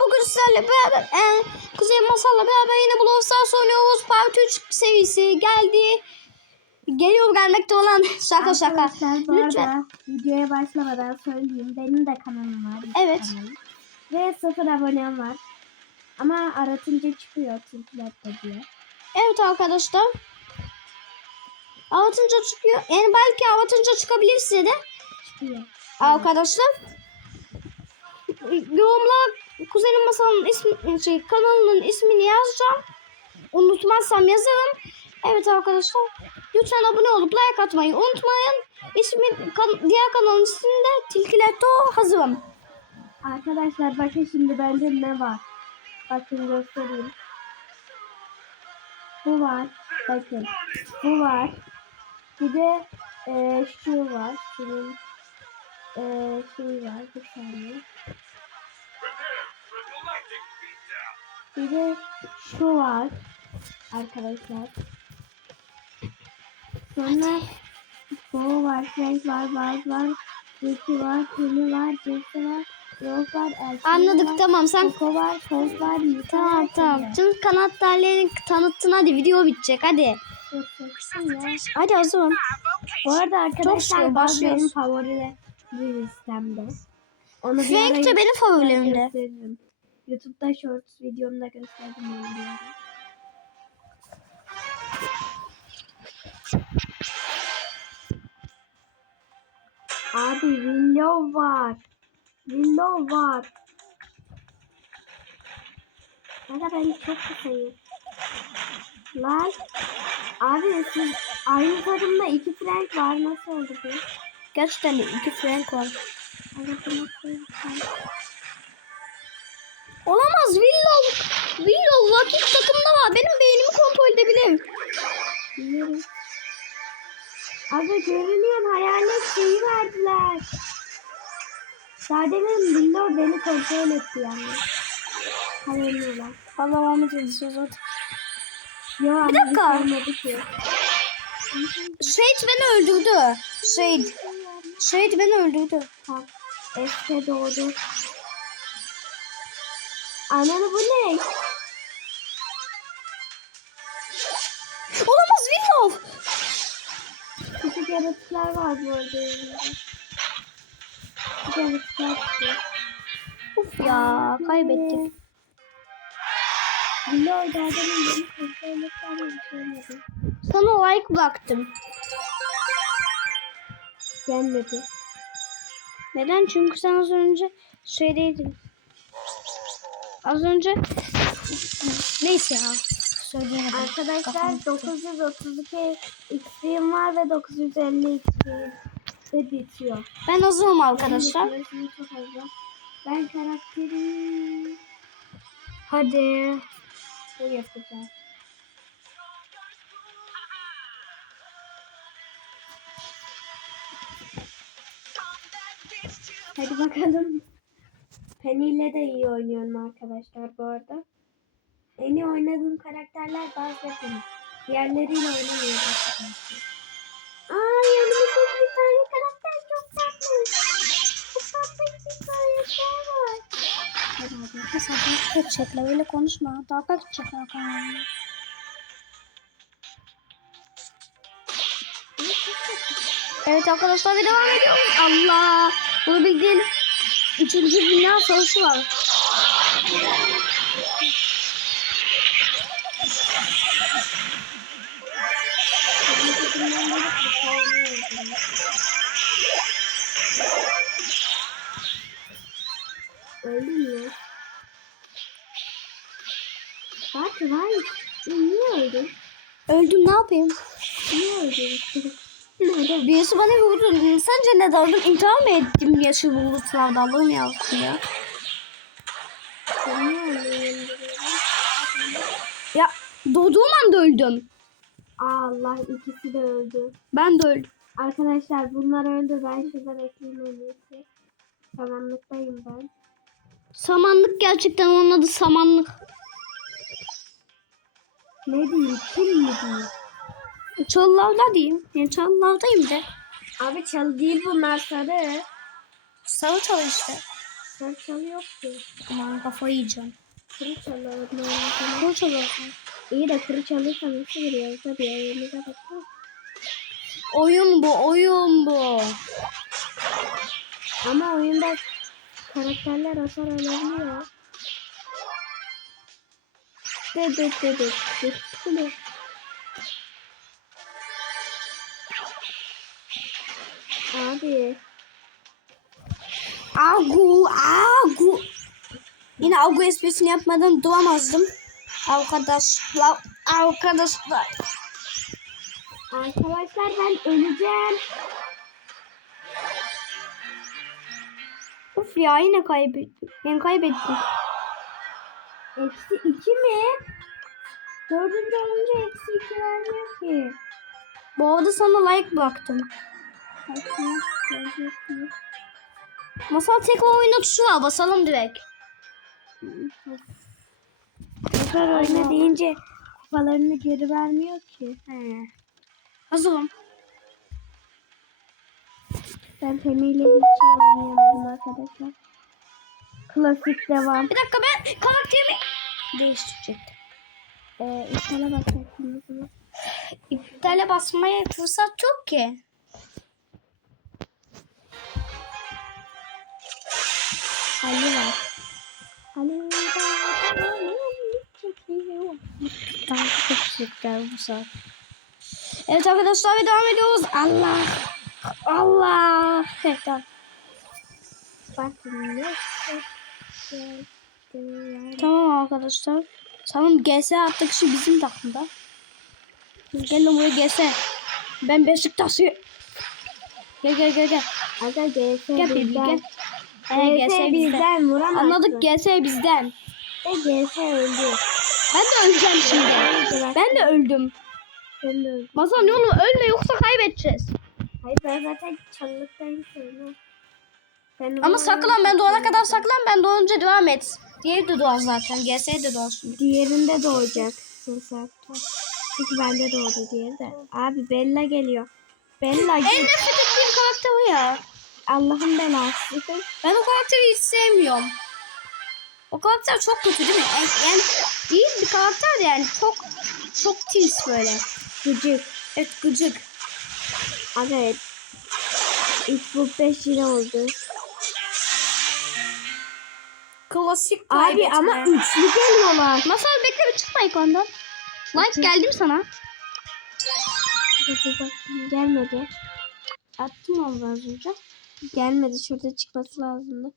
bugün sizlerle beraber e, Kuzey Masal'la beraber yine Brawl Stars oynuyoruz. Part 3 seviyesi geldi. Geliyor gelmekte olan şaka şaka. Arkadaşlar Lütfen. videoya başlamadan söyleyeyim. Benim de kanalım var. Evet. kanalım. Ve sıfır abonem var. Ama aratınca çıkıyor Tilkilet'te diye. Evet arkadaşlar. Avatınca çıkıyor. Yani belki avatınca çıkabilir size de. Çıkıyor. Arkadaşlar. Yorumlara Kuzenin Masal'ın ismi, şey, kanalının ismini yazacağım. Unutmazsam yazarım. Evet arkadaşlar. Lütfen abone olup like atmayı unutmayın. İsmi, kan- diğer kanalın isminde Tilkiletto hazırım. Arkadaşlar bakın şimdi bende ne var. Bakın göstereyim. Bu var. Bakın. Bu var. Bir de e, şu var. Şunun e, şey var. Bir saniye. Bir de şu var. Arkadaşlar. Sonra bu var. Frank var. Buzz var. Ricky var. Penny var. Jesse var. Yok var. Elsa Anladık var. tamam sen Coco var. Colt var. Nita tamam var. tamam. Tüm kanatlarını tanıttın hadi video bitecek hadi. Çok seçsin ya. Hadi hazırım. Bu arada arkadaşlar başlıyoruz. benim favori listemde. Onu Frank de benim favorilerimde. YouTube'da shorts videomda gösterdim onu. Abi Willow var. Willow var. Aga ben çok kısayım. Lan. Abi siz aynı takımda iki Frank var. Nasıl oldu bu? Gerçekten de iki Frank var. Bu nasıl? Olamaz Willow. Willow rakip takımda var. Benim beynimi kontrol edebilir. Biliyorum. Aga görünüyor hayalet şeyi verdiler. Sadece Willow beni kontrol etti yani. Haberin ola. Allah rahmet eylesin zaten. Ama Bir dakika. Shade beni öldürdü. Shade. Shade beni öldürdü. Ha, Efe doğdu. Ananı bu ne? Olamaz Willow. Küçük yaratıklar var bu arada. Küçük yaratıklar. Uf ya kaybettik. Willow da adamın beni kontrol. Sana like bıraktım. Gelmedi. Neden? Çünkü sen az önce şeydeydin. Az önce neyse ya. Söyleyemedim. Arkadaşlar Kafam 932 XP'm var ve 950 XP de bitiyor. Ben hazırım arkadaşlar. Ben karakteri Hadi. bu yapacağım. Hadi bakalım. Penny ile de iyi oynuyorum arkadaşlar bu arada. En iyi oynadığım karakterler ve Penny. Diğerleriyle oynamıyorum arkadaşlar. Aa yanımızda bir tane karakter çok tatlı. Çok tatlı bir karakter var. Hadi. Mesela dalga geçecekler öyle konuşma. Dalga geçecekler kanalına. Evet arkadaşlar devam ediyoruz. Allah. Bunu bildiğin Üçüncü Dünya Savaşı var. Öldün mü? Bak vay. Niye öldün? Öldüm ne yapayım? Niye öldün? Birisi bana vurdu. Sence ne daldım? İntihar mı ettim yaşı buldu sınavda Allah'ım yarabbim ya. Ya doğduğum anda öldüm. Allah ikisi de öldü. Ben de öldüm. Arkadaşlar bunlar öldü. Ben şurada bekleyeyim. Samanlıktayım ben. Samanlık gerçekten onun adı samanlık. Ne diyeyim? Kim mi diyeyim? Çalılarda diyeyim. Yani çalılardayım de. Abi çalı değil bunlar sarı. Sarı çalı işte. Sarı yok ki. Aman kafayı yiyeceğim. Ne olur. Kılıç alıyorsun. İyi de kırı çalırsa nasıl giriyor? Tabii elimize bakalım. Oyun bu, oyun bu. Ama oyunda karakterler hasar alabiliyor. De de de de Abi Agu, agu. Yine agu esprisini yapmadan duramazdım. Arkadaşlar, arkadaşlar. arkadaşlar ben öleceğim. Of ya yine kaybettim. Ben kaybettim. Eksi iki mi? Dördüncü olunca eksi iki vermiyor ki. Bu arada sana like bıraktım. Masal tekrar oyna tuşu var. Basalım direkt. Tekrar oyna deyince kupalarını geri vermiyor ki. He. Hazırım. Ben Pemi ile hiç iyi oynayamadım arkadaşlar. Klasik devam. Bir dakika ben karakterimi değiştirecektim. Ee, İptal'e zaman. İptale basmaya fırsat yok ki. Ali var. Ali var. Tamam çok teşekkürler bu saat. Evet arkadaşlar devam ediyoruz. Allah. Allah. Evet tamam. Tamam arkadaşlar. Sanırım GS attık kişi bizim takımda. Gel lan buraya GS. Ben Beşiktaş'ı. Gel gel gel gel. Aga GS Gel bizden. gel. Ee, GS GS bizden. bizden vuramazsın. Anladık GS bizden. E GS öldü. Ben de öleceğim şimdi. Ben de öldüm. Sen de öldün. Masal ne olur ölme yoksa kaybedeceğiz. Hayır ben zaten çalılıktayım söyle. Ben Ama saklan ben doğana kadar saklan ben doğunca devam et. Diğeri de doğar zaten. GS de şimdi. Diğerinde doğacak. Çünkü bende doğdu diğeri de. Abi Bella geliyor. Bella En gel. nefret ettiğim karakter o ya. Allah'ın belası. Ben o karakteri hiç sevmiyorum. O karakter çok kötü değil mi? Yani, yani iyi bir karakter yani çok çok tiz böyle. Gıcık. Evet gıcık. Aga evet. İlk bu 5 lira oldu. Klasik Abi ama üçlü geliyorlar. Masal bekle bir çıkma ekranda. Like geldi mi sana? Gelmedi. Attım onu az önce. Gelmedi. Şurada çıkması lazımdı.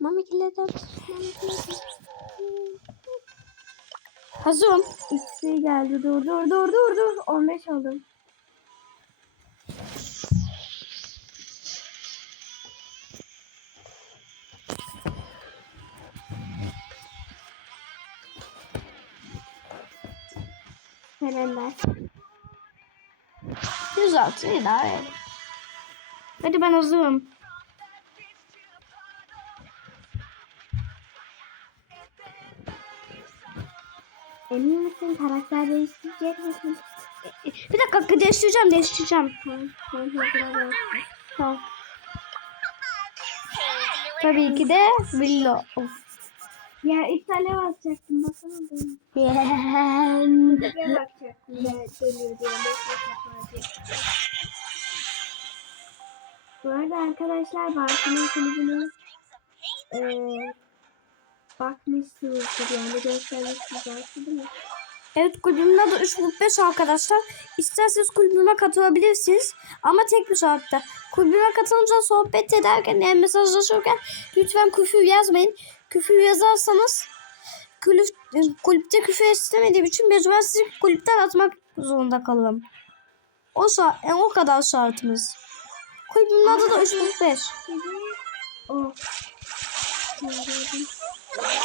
Mamikile de. Hazırım. İkisi geldi. Dur dur dur dur dur. 15 oldum. Fenerler. 106 idare et. Hadi ben hazırım. Emin misin karakter değiştirecek misin? Bir dakika değiştireceğim değiştireceğim. Tamam. Tabii ki de Willow. Ya iptale basacaktım. Basana benim. Ben- Gel bakacaktım. Ya geliyor diye. Bu arada arkadaşlar Barkın'ın kulübüne eee bakmışsınızdır yani göstermişsiniz belki değil? Evet kulübümün adı 345 arkadaşlar. İsterseniz kulübüme katılabilirsiniz. Ama tek bir şartta. Kulübüme katılınca sohbet ederken yani mesajlaşırken lütfen küfür yazmayın. Küfür yazarsanız kulüp, kulüpte küfür istemediğim için mecburen sizi kulüpten atmak zorunda kalırım. O, yani o kadar şartımız. Kulübümün adı da 345. O.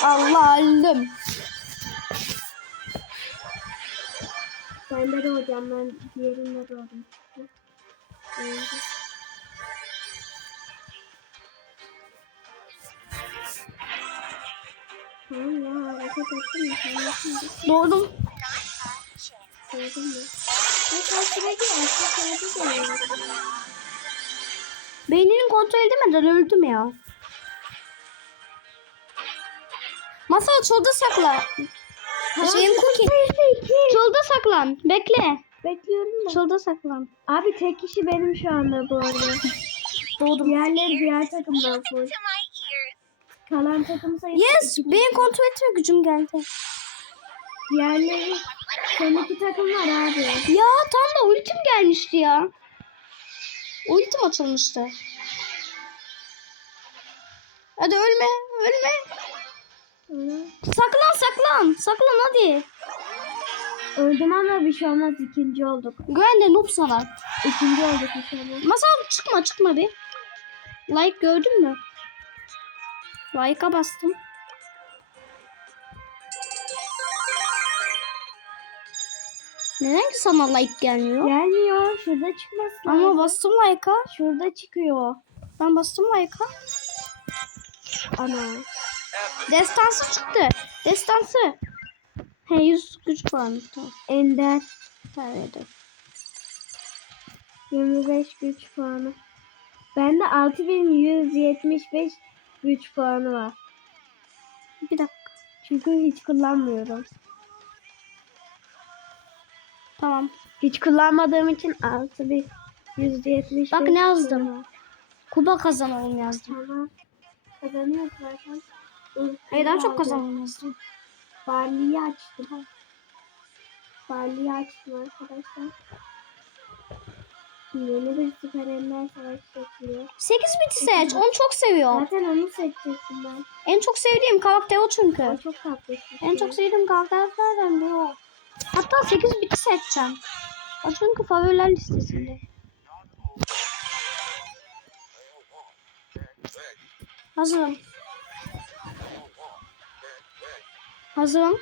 Allah öldüm. Ben de doğacağım ben diğerinde doğdum. Doğdum. Gördün mü? Ay sen sürekli erkeklerde geliyor. Beynini kontrol edemeden öldüm ya. Masal çölde sakla. Şeyim cookie. Çölde saklan. Bekle. Bekliyorum da. Çölde saklan. Abi tek kişi benim şu anda bu arada. Doğdum. Diğerleri diğer takımdan full. Kalan takım sayısı Yes, benim kontrol etme gücüm geldi. Diğerleri son iki takım var abi. Ya tam da ultim gelmişti ya. Ultim açılmıştı. Hadi ölme, ölme. Hı. Saklan, saklan. Saklan hadi. Öldüm ama bir şey olmaz ikinci olduk. Güven de noob sana. İkinci olduk bir şey. Masal çıkma, çıkma bir. Like gördün mü? Like'a bastım. Neden ki sana like gelmiyor? Gelmiyor. Şurada çıkması lazım. Ama bastım like'a. Şurada çıkıyor. Ben bastım like'a. Ana. Destansı çıktı. Destansı. He 100 güç puanı. Tamam. Ender. Evet. 25 güç puanı. Bende 6175 güç puanı var. Bir dakika. Çünkü hiç kullanmıyorum. Tamam. Hiç kullanmadığım için 6175 Bak ne yazdım? Kupa kazanalım yazdım. Tamam. Kazanıyoruz zaten. Hayır daha çok kazanalım yazdım. Barley'i açtım. Barley'i açtım arkadaşlar. Yeni bir süper ender savaşı açılıyor. 8 biti seç. Onu çok seviyorum. Zaten onu seçecektim ben. En çok sevdiğim karakter o çünkü. O çok tatlı. En çok sevdiğim karakterlerden biri. Hatta 8 biti seçeceğim. O çünkü favoriler listesinde. Hazırım. Hazırım.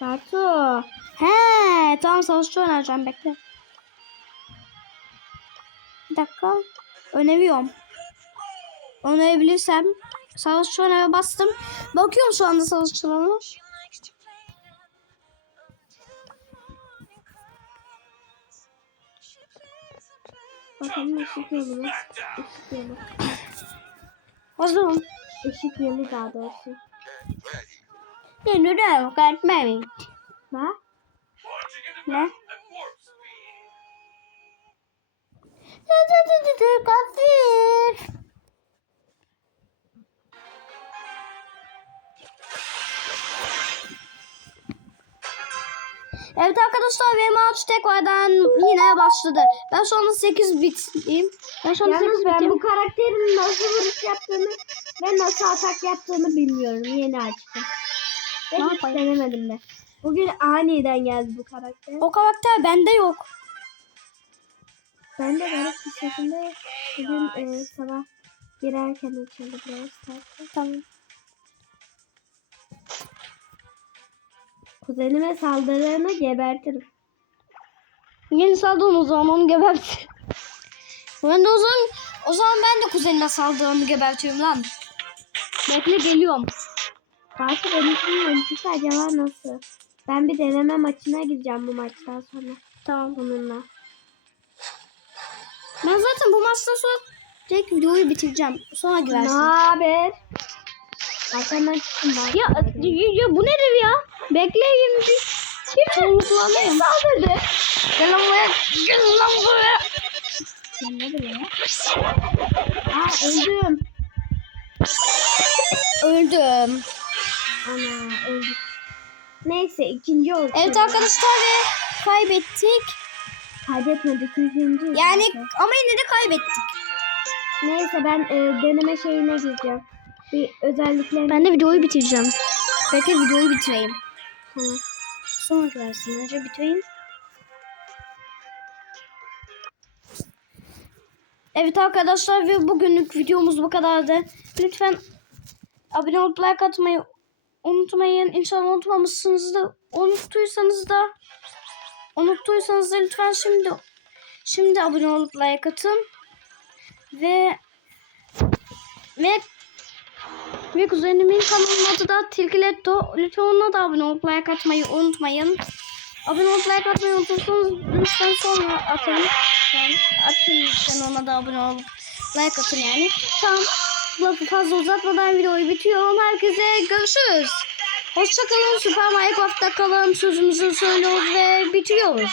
Bartu. He, tamam savaşçı oynayacağım bekle. Bir dakika. Öneviyorum. Önerebilirsem savaşçı oynamaya bastım. Bakıyorum şu anda savaşçılarına. Bakalım ışık yolu mu? Işık yolu. Hazırım. Işık yolu daha doğrusu. Yeni de öğretmenim. Ne? Ne? Dı Evet arkadaşlar benim ağaç tekrardan yine başladı. Ben şu anda 8 bitiyim. Ben şu anda 8 Yalnız ben bitiyim. bu karakterin nasıl vuruş yaptığını ve nasıl atak yaptığını bilmiyorum. Yeni açtım. Ve Ne hiç yapayım? denemedim de. Bugün aniden geldi bu karakter. O karakter bende yok. Ben de garip bir şekilde bugün e, sabah girerken açıldı biraz. Tamam. Kuzenime saldırığını gebertirim. Yeni saldırın o zaman onu gebert. Ben de o zaman, o zaman ben de kuzenine saldırımı gebertiyorum lan. Bekle geliyorum. Benim için ultisi acaba nasıl? Ben bir deneme maçına gireceğim bu maçtan sonra. Tamam. Onunla. Ben zaten bu maçtan sonra tek videoyu bitireceğim. Sonra Ne girersin. haber? Ben. Ya, ya, bu nedir ya? Bekleyin bir. Kim soluklanayım? Saldırdı. Gel lan buraya. Gel lan buraya. Sen ne diyorsun ya? Aa öldüm. Öldüm. Ana öldüm. Neyse ikinci oldu. Evet arkadaşlar ve kaybettik. Kaybetmedik ikinci. Yani ama yine de kaybettik. Neyse ben e, deneme şeyine gireceğim. Bir özelliklerini Ben de videoyu bitireceğim. Bekle videoyu bitireyim. Tamam. Sonra girersin. Önce bitireyim. Evet arkadaşlar ve bugünlük videomuz bu kadardı. Lütfen abone olup like atmayı unutmayın. İnşallah unutmamışsınızdır. Unuttuysanız da unuttuysanız da lütfen şimdi şimdi abone olup like atın. Ve ve ve kuzenimin kanalının adı da Tilkiletto. Lütfen ona da abone olup like atmayı unutmayın. Abone olup like atmayı unutursanız lütfen sonra atın. Yani atın lütfen ona da abone olup like atın yani. Tamam. lafı fazla uzatmadan videoyu bitiyorum. Herkese görüşürüz. Hoşçakalın. Süper Minecraft'ta kalın. Sözümüzü söylüyoruz ve bitiyoruz.